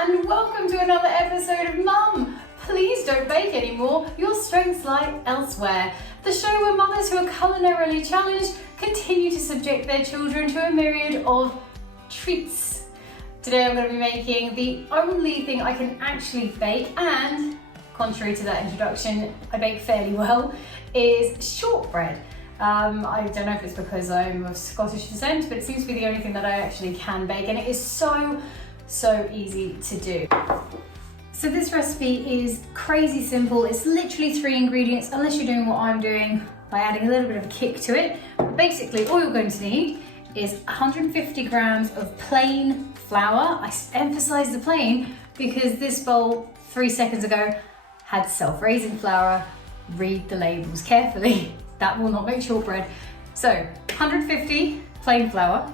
and welcome to another episode of Mum, Please Don't Bake Anymore, Your Strengths Lie Elsewhere, the show where mothers who are culinarily challenged continue to subject their children to a myriad of treats. Today I'm going to be making the only thing I can actually bake, and contrary to that introduction, I bake fairly well, is shortbread. I don't know if it's because I'm of Scottish descent, but it seems to be the only thing that I actually can bake, and it is so easy to do. So this recipe is crazy simple. It's literally 3 ingredients, unless you're doing what I'm doing by adding a little bit of a kick to it. But basically, all you're going to need is 150 grams of plain flour. I emphasize the plain because this bowl 3 seconds ago had self-raising flour. Read the labels carefully. That will not make shortbread. So 150 plain flour,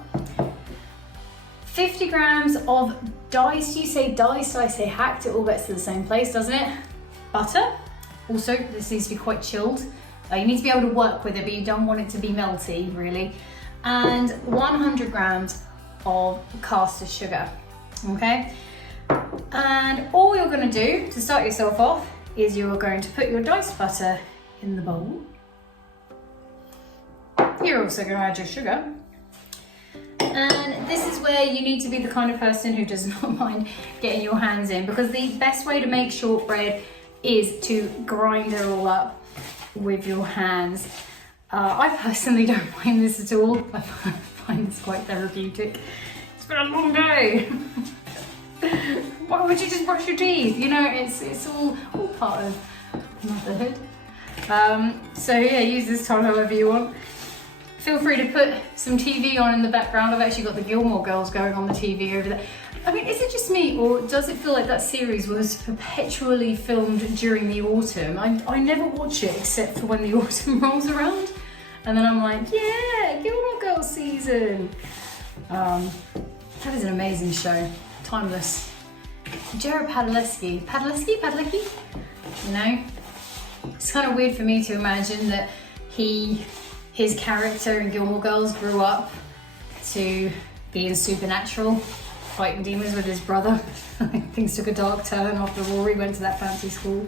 50 grams of diced, you say diced, I say hacked, it all gets to the same place, doesn't it? Butter, also this needs to be quite chilled. You need to be able to work with it, but you don't want it to be melty, really. And 100 grams of caster sugar, okay? And all you're gonna do to start yourself off is you're going to put your diced butter in the bowl. You're also going to add your sugar. And this is where you need to be the kind of person who does not mind getting your hands in, because the best way to make shortbread is to grind it all up with your hands. I personally don't mind this at all. I find this quite therapeutic. It's been a long day. Why would you just brush your teeth? You know, it's all part of motherhood. So yeah, use this time however you want. Feel free to put some TV on in the background. I've actually got the Gilmore Girls going on the TV over there. I mean, is it just me, or does it feel like that series was perpetually filmed during the autumn? I never watch it except for when the autumn rolls around. And then I'm like, yeah, Gilmore Girls season. That is an amazing show. Timeless. Jared Padalecki, you know? It's kind of weird for me to imagine that his character in Gilmore Girls grew up to be in Supernatural, fighting demons with his brother. Things took a dark turn after Rory went to that fancy school.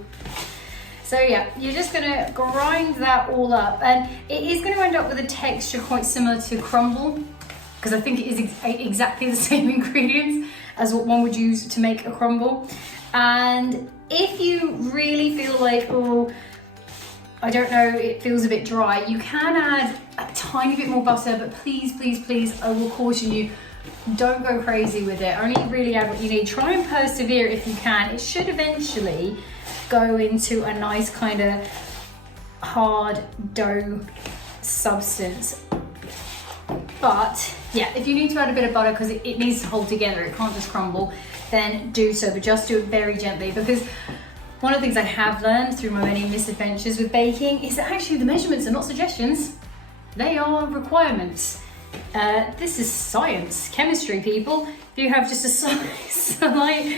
So yeah, you're just gonna grind that all up, and it is gonna end up with a texture quite similar to crumble, because I think it is exactly the same ingredients as what one would use to make a crumble. And if you really feel like, oh, I don't know, it feels a bit dry, you can add a tiny bit more butter, but please, I will caution you, don't go crazy with it. Only really add what you need. Try and persevere if you can. It should eventually go into a nice kind of hard dough substance. But yeah, if you need to add a bit of butter because it needs to hold together, it can't just crumble, then do so, but just do it very gently, because one of the things I have learned through my many misadventures with baking is that actually the measurements are not suggestions, they are requirements. This is science, chemistry, people. If you have just a slight,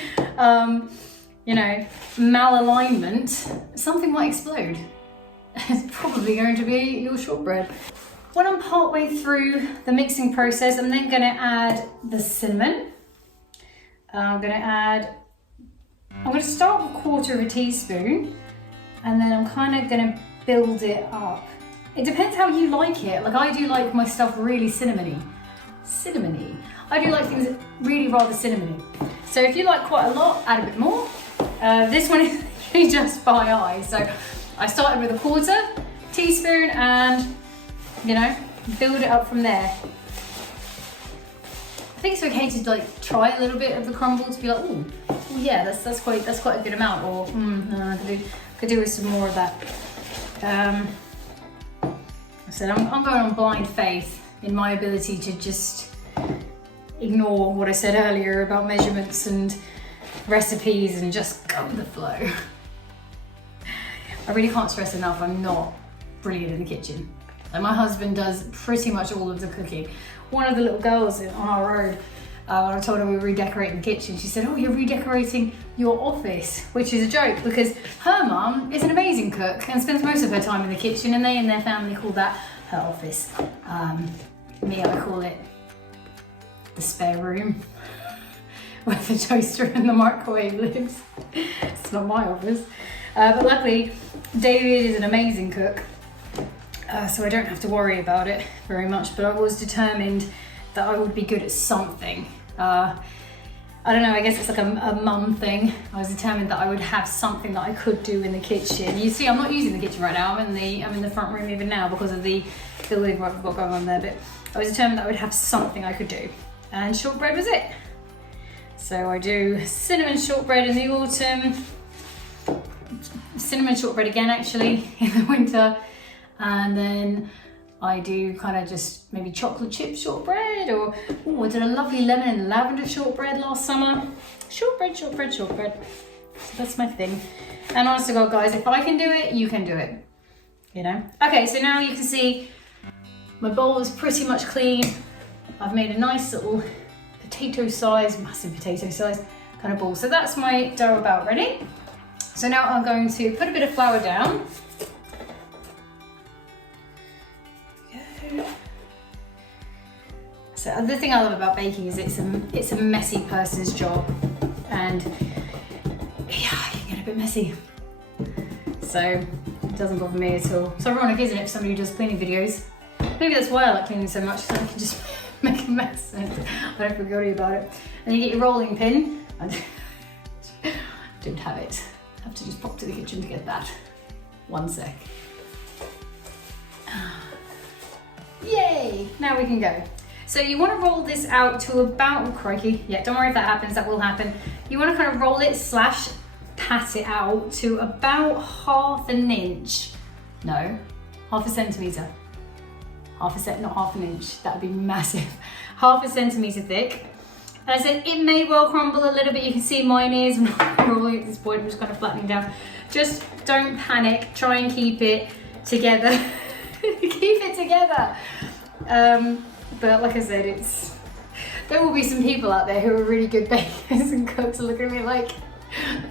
you know, malalignment, something might explode. It's probably going to be your shortbread. When I'm partway through the mixing process, I'm then going to add the cinnamon. I'm going to start with 1/4 teaspoon, and then I'm kind of going to build it up. It depends how you like it. Like, I do like my stuff really cinnamony. I do like things really rather cinnamony. So if you like quite a lot, add a bit more. This one is really just by eye. So I started with 1/4 teaspoon and, you know, build it up from there. I think it's okay to like try a little bit of the crumble to be like, oh yeah, that's quite a good amount, or no, I could do with some more of that. I said I'm going on blind faith in my ability to just ignore what I said earlier about measurements and recipes and just go with the flow. I really can't stress enough, I'm not brilliant in the kitchen. Like, my husband does pretty much all of the cooking. One of the little girls on our road, when I told her we were redecorating the kitchen, she said, oh, you're redecorating your office, which is a joke because her mum is an amazing cook and spends most of her time in the kitchen, and they and their family call that her office. Me, I call it the spare room. where the toaster and the microwave lives. It's not my office. But luckily, David is an amazing cook, so I don't have to worry about it very much, but I was determined that I would be good at something. I don't know, I guess it's like a mum thing. I was determined that I would have something that I could do in the kitchen. You see, I'm not using the kitchen right now. I'm in the front room even now because of the building work I've got going on there, but I was determined that I would have something I could do. And shortbread was it. So I do cinnamon shortbread in the autumn, cinnamon shortbread again actually in the winter, and then I do kind of just maybe chocolate chip shortbread, or I did a lovely lemon and lavender shortbread last summer. Shortbread. So that's my thing. And honest to God, guys, if I can do it, you can do it. You know? Okay, so now you can see my bowl is pretty much clean. I've made a nice little massive potato size kind of ball. So that's my dough about ready. So now I'm going to put a bit of flour down. So the thing I love about baking is it's a messy person's job, and yeah, you can get a bit messy. So it doesn't bother me at all. It's ironic, isn't it, for somebody who does cleaning videos? Maybe that's why I like cleaning so much, so I can just make a mess and I don't feel guilty about it. And you get your rolling pin. I don't have it. I have to just pop to the kitchen to get that. One sec. Yay! Now we can go. So you want to roll this out to about, oh crikey, yeah, don't worry if that happens, that will happen. You want to kind of roll it / pat it out to about half an inch. No, half a centimetre. Not half an inch, that would be massive. Half a centimetre thick. And I said, it may well crumble a little bit. You can see mine is, I'm not rolling at this point, I'm just kind of flattening down. Just don't panic, try and keep it together. Keep it together. But like I said, there will be some people out there who are really good bakers and cooks and look at me like,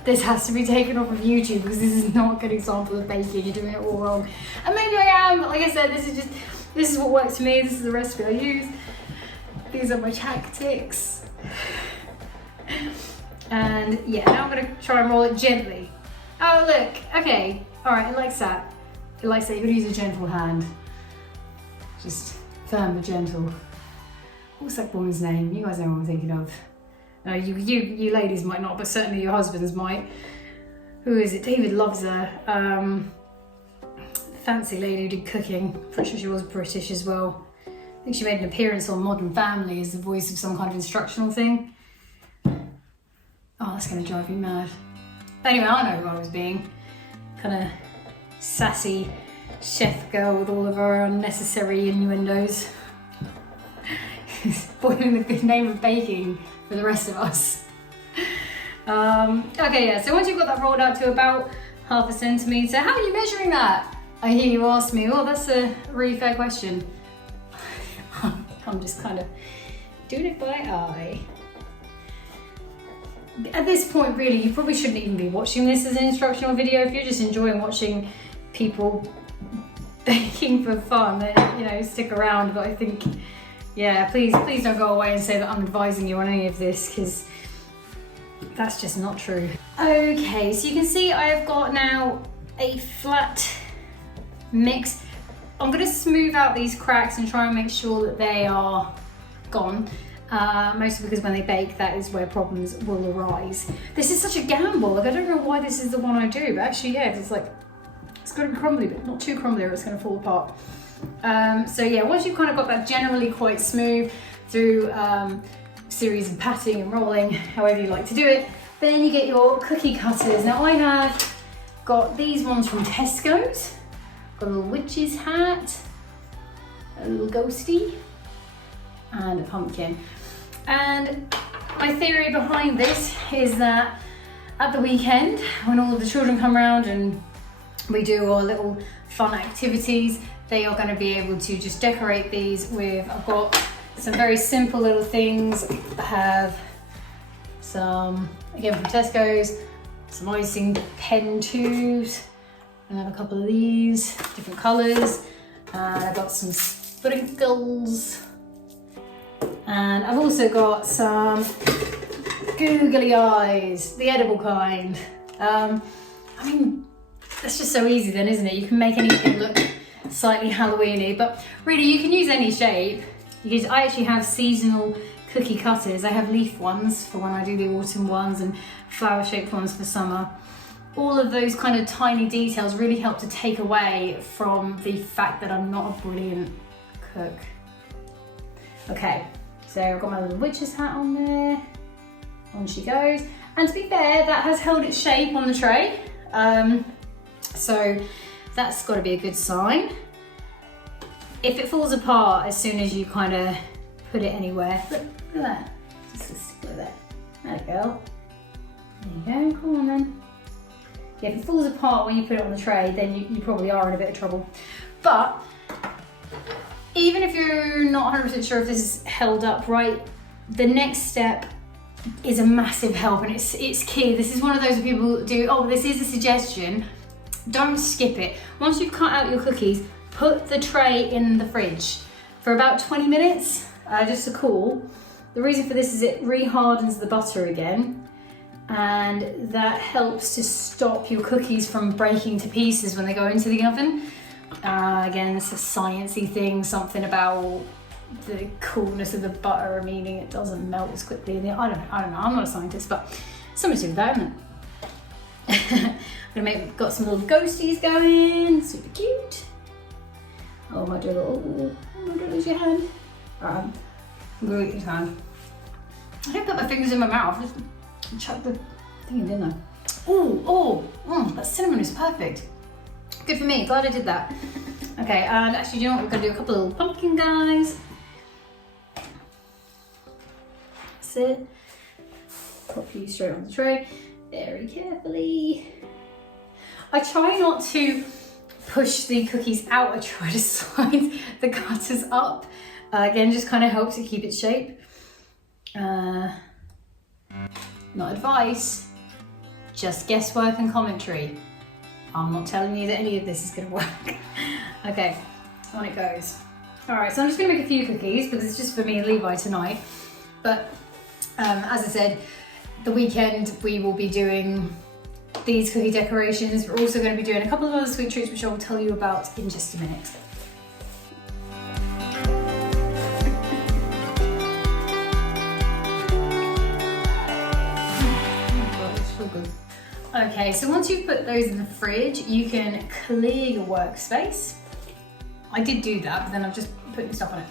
this has to be taken off of YouTube because this is not a good example of baking, you're doing it all wrong. And maybe I am, but like I said, this is what works for me, this is the recipe I use. These are my tactics. And yeah, now I'm gonna try and roll it gently. Oh look, okay, all right, it likes that. It likes that, you could use a gentle hand. Just firm but gentle. What's that woman's name? You guys know what I'm thinking of. No, you ladies might not, but certainly your husbands might. Who is it? David loves her. Fancy lady who did cooking. Pretty sure she was British as well. I think she made an appearance on Modern Family as the voice of some kind of instructional thing. Oh, that's gonna drive me mad. Anyway, I know who I was being. Kind of sassy chef girl with all of her unnecessary innuendos. Spoiling the good name of baking for the rest of us. Okay, yeah, so once you've got that rolled out to about half a centimetre, how are you measuring that? I hear you ask me. Well, that's a really fair question. I'm just kind of doing it by eye. At this point, really, you probably shouldn't even be watching this as an instructional video. If you're just enjoying watching people baking for fun, then, you know, stick around. But I think, yeah, please don't go away and say that I'm advising you on any of this, because that's just not true. Okay, so you can see I've got now a flat mix. I'm going to smooth out these cracks and try and make sure that they are gone. Mostly because when they bake, that is where problems will arise. This is such a gamble. Like, I don't know why this is the one I do, but actually, yeah, it's like, it's going to be crumbly, but not too crumbly or it's going to fall apart. So yeah, once you've kind of got that generally quite smooth through series of patting and rolling, however you like to do it, then you get your cookie cutters. Now I have got these ones from Tesco's. Got a little witch's hat, a little ghosty, and a pumpkin. And my theory behind this is that at the weekend, when all of the children come around and we do our little fun activities, they are going to be able to just decorate these with, I've got some very simple little things. I have some, again from Tesco's, some icing pen tubes. I have a couple of these, different colours. I've got some sprinkles. And I've also got some googly eyes, the edible kind. I mean, that's just so easy then, isn't it? You can make anything look slightly Halloween-y, but really you can use any shape. I actually have seasonal cookie cutters. I have leaf ones for when I do the autumn ones and flower-shaped ones for summer. All of those kind of tiny details really help to take away from the fact that I'm not a brilliant cook. Okay, so I've got my little witch's hat on there. On she goes. And to be fair, that has held its shape on the tray. So that's got to be a good sign. If it falls apart as soon as you kind of put it anywhere, look at that. Just stick it there. There we go. There you go, come on then. Yeah, if it falls apart when you put it on the tray, then you probably are in a bit of trouble. But even if you're not 100% sure if this is held up right, the next step is a massive help, and it's key. This is one of those people do, oh, this is a suggestion. Don't skip it. Once you've cut out your cookies, put the tray in the fridge for about 20 minutes, just to cool. The reason for this is it re-hardens the butter again, and that helps to stop your cookies from breaking to pieces when they go into the oven. Again, it's a sciencey thing, something about the coolness of the butter, meaning it doesn't melt as quickly. I don't know, I'm not a scientist, but something to do with that, isn't it? I'm gonna got some little ghosties going, super cute. Oh my dear, oh don't lose your hand. I'm gonna eat his hand. I didn't put my fingers in my mouth, just chuck the thing in, didn't I? That cinnamon is perfect. Good for me, glad I did that. Okay, and actually, you know what? We're gonna do a couple of little pumpkin guys. That's it. Pop you straight on the tray, very carefully. I try not to push the cookies out, I try to slide the cutters up. Again, just kind of helps it keep its shape. Not advice, just guesswork and commentary. I'm not telling you that any of this is gonna work. Okay, on it goes. All right, so I'm just gonna make a few cookies because it's just for me and Levi tonight. But as I said, the weekend we will be doing these cookie decorations. We're also gonna be doing a couple of other sweet treats, which I will tell you about in just a minute. Okay, so once you've put those in the fridge, you can clear your workspace. I did do that, but then I've just put stuff on it.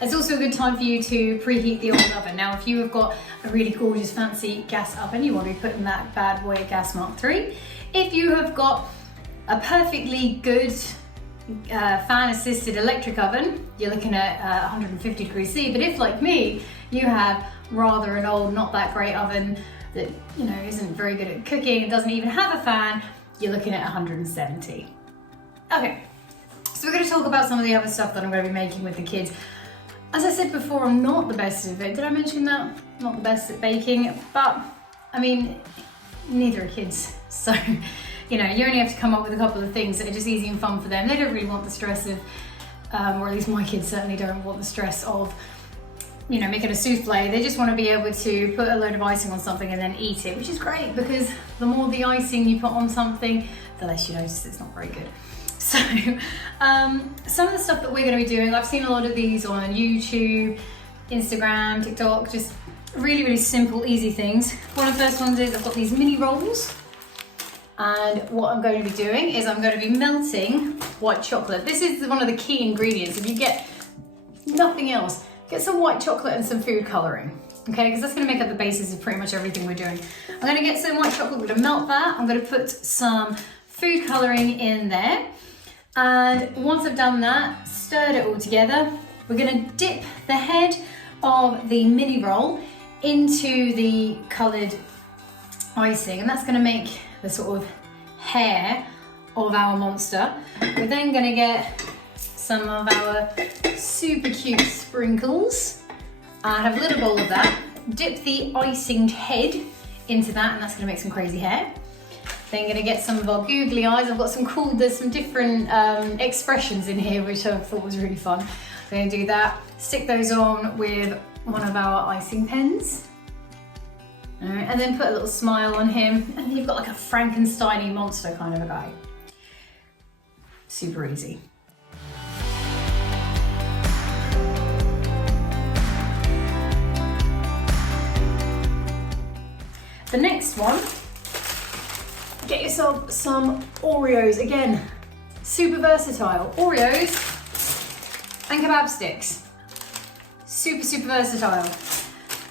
It's also a good time for you to preheat the old oven. Now, if you have got a really gorgeous, fancy gas oven, you want to be putting that bad boy at gas mark 3. If you have got a perfectly good fan-assisted electric oven, you're looking at 150 degrees C. But if, like me, you have rather an old, not that great oven that isn't very good at cooking and doesn't even have a fan, you're looking at 170. Okay, so we're going to talk about some of the other stuff that I'm going to be making with the kids. As I said before, I'm not the best at it. Did I mention that? Not the best at baking, but I mean, neither are kids. So, you only have to come up with a couple of things that are just easy and fun for them. They don't really want the stress of, or at least my kids certainly don't want the stress of, making a souffle. They just want to be able to put a load of icing on something and then eat it, which is great because the more the icing you put on something, the less you notice it's not very good. So some of the stuff that we're going to be doing, I've seen a lot of these on YouTube, Instagram, TikTok, just really, really simple, easy things. One of the first ones is I've got these mini rolls. And what I'm going to be doing is I'm going to be melting white chocolate. This is one of the key ingredients. If you get nothing else, get some white chocolate and some food coloring, okay? Because that's going to make up the basis of pretty much everything we're doing. I'm going to get some white chocolate, we're going to melt that. I'm going to put some food coloring in there. And once I've done that, stirred it all together, we're going to dip the head of the mini roll into the coloured icing, and that's going to make the sort of hair of our monster. We're then going to get some of our super cute sprinkles. I have a little bowl of that. Dip the icing head into that, and that's going to make some crazy hair. Then going to get some of our googly eyes. I've got there's some different expressions in here, which I thought was really fun. I'm going to do that. Stick those on with one of our icing pens. All right, and then put a little smile on him, and you've got like a Frankenstein-y monster kind of a guy. Super easy. The next one, get yourself some Oreos. Again, super versatile. Oreos and kebab sticks. Super, super versatile.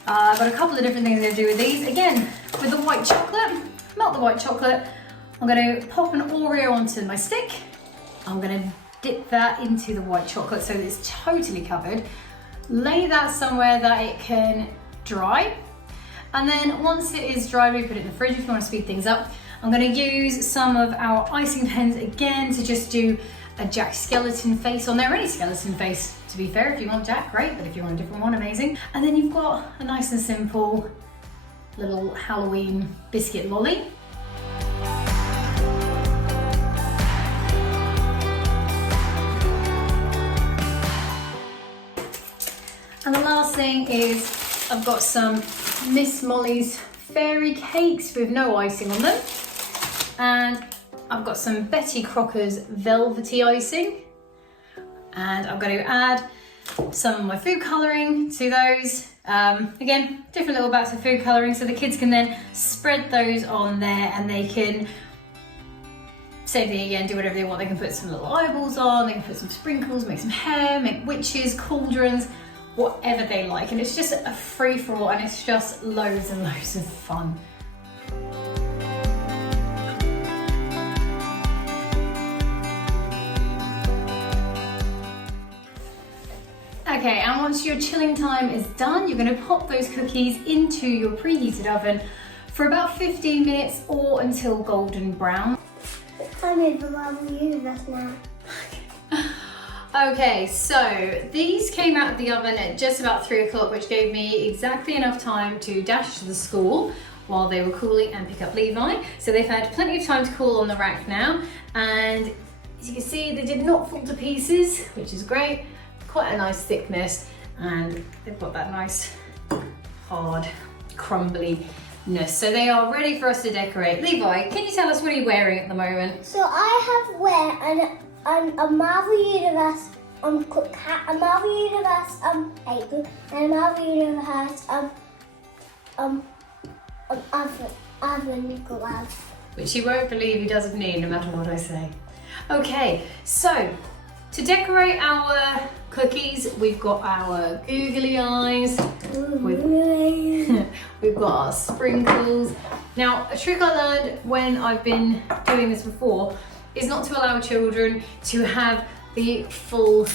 I've got a couple of different things I'm going to do with these. Again, with the white chocolate, melt the white chocolate. I'm going to pop an Oreo onto my stick. I'm going to dip that into the white chocolate so that it's totally covered. Lay that somewhere that it can dry. And then once it is dry, we put it in the fridge if you want to speed things up. I'm going to use some of our icing pens again to just do a Jack skeleton face on there, any skeleton face. To be fair, if you want Jack, great, but if you want a different one, amazing. And then you've got a nice and simple little Halloween biscuit lolly. And the last thing is I've got some Miss Molly's fairy cakes with no icing on them. And I've got some Betty Crocker's velvety icing. And I'm going to add some of my food colouring to those. Again, different little bats of food colouring so the kids can then spread those on there and they can, same thing again, do whatever they want. They can put some little eyeballs on, they can put some sprinkles, make some hair, make witches, cauldrons, whatever they like. And it's just a free-for-all and it's just loads and loads of fun. Okay, and once your chilling time is done, you're going to pop those cookies into your preheated oven for about 15 minutes or until golden brown. I'm in the Marvel Universe now. Okay, so these came out of the oven at just about 3 o'clock, which gave me exactly enough time to dash to the school while they were cooling and pick up Levi. So they've had plenty of time to cool on the rack now. And as you can see, they did not fall to pieces, which is great. Quite a nice thickness, and they've got that nice hard crumbliness. So they are ready for us to decorate. Levi, can you tell us what are you wearing at the moment? So I have wear a Marvel Universe cook hat, a Marvel Universe apron, and a Marvel Universe oven glove. Which you won't believe he doesn't need, no matter what I say. Okay, so to decorate our cookies, we've got our googly eyes, we've got our sprinkles. Now, a trick I learned when I've been doing this before is not to allow children to have the full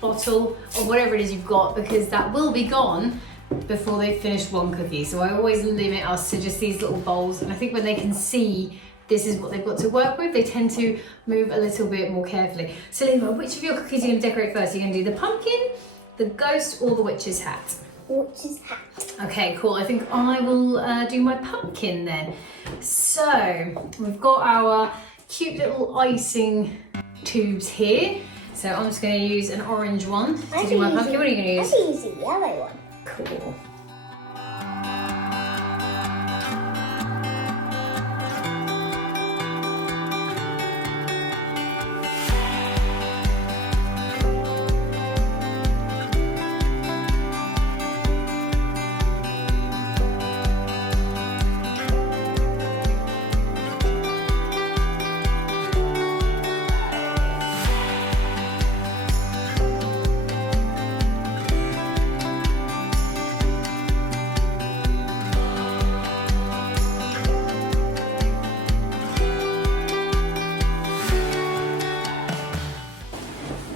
bottle of whatever it is you've got, because that will be gone before they've finished one cookie. So I always limit us to just these little bowls, and I think when they can see this is what they've got to work with, they tend to move a little bit more carefully. So Levi, which of your cookies are you going to decorate first? Are you going to do the pumpkin, the ghost, or the witch's hat? Witch's hat. Okay, cool. I think I will do my pumpkin then. So we've got our cute little icing tubes here. So I'm just going to use an orange one to do my pumpkin. What are you going to use? I think use a yellow one. Cool.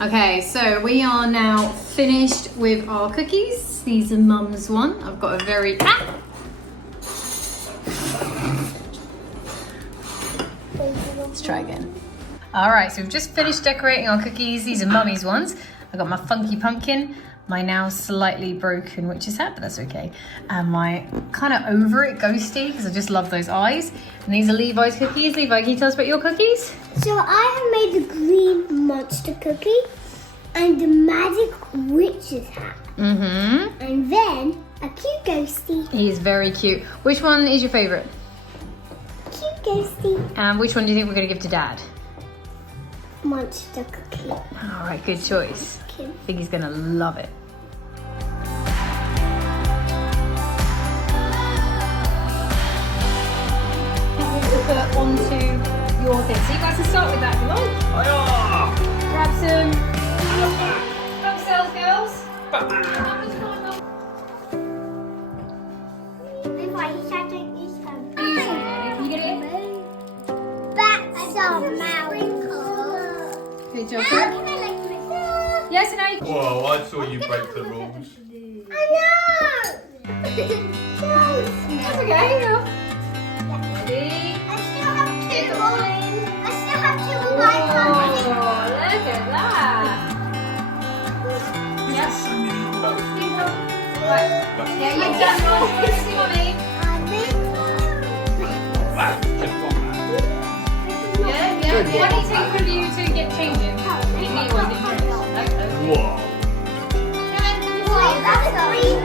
Okay, so we are now finished with our cookies. These are Mum's one. I've got a very... Let's try again. All right, so we've just finished decorating our cookies. These are Mummy's ones. I've got my funky pumpkin, my now slightly broken witch's hat, but that's okay. And my kind of over it ghosty, because I just love those eyes. And these are Levi's cookies. Levi, can you tell us about your cookies? So I have made the green monster cookie and the magic witch's hat. Mm-hmm. And then A cute ghosty. He is very cute. Which one is your favourite? Cute ghosty. And which one do you think we're going to give to Dad? Monster cookie. All right, good choice. Okay. I think he's going to love it. Put onto your thing. So you guys can start with that if you like. Grab some cocktails, girls. Can you get it? That's a mouse. Good job, sir. Yes, and I. Whoa, I saw you break the rules. I know. That's okay. Ready? I still have two. I still have two of my Oh, look at that. Yes. Right. Yeah, you've done yours. See, Mommy. Yeah. Why don't you take one of you to get changing? You need one, didn't you? Okay. Whoa. That's a green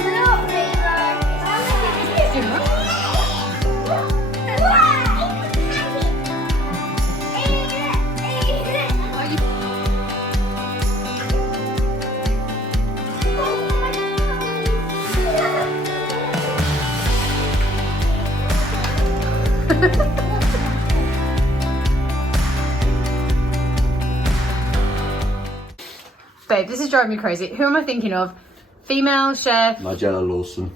Babe, this is driving me crazy. Who am I thinking of? Female chef. Nigella Lawson.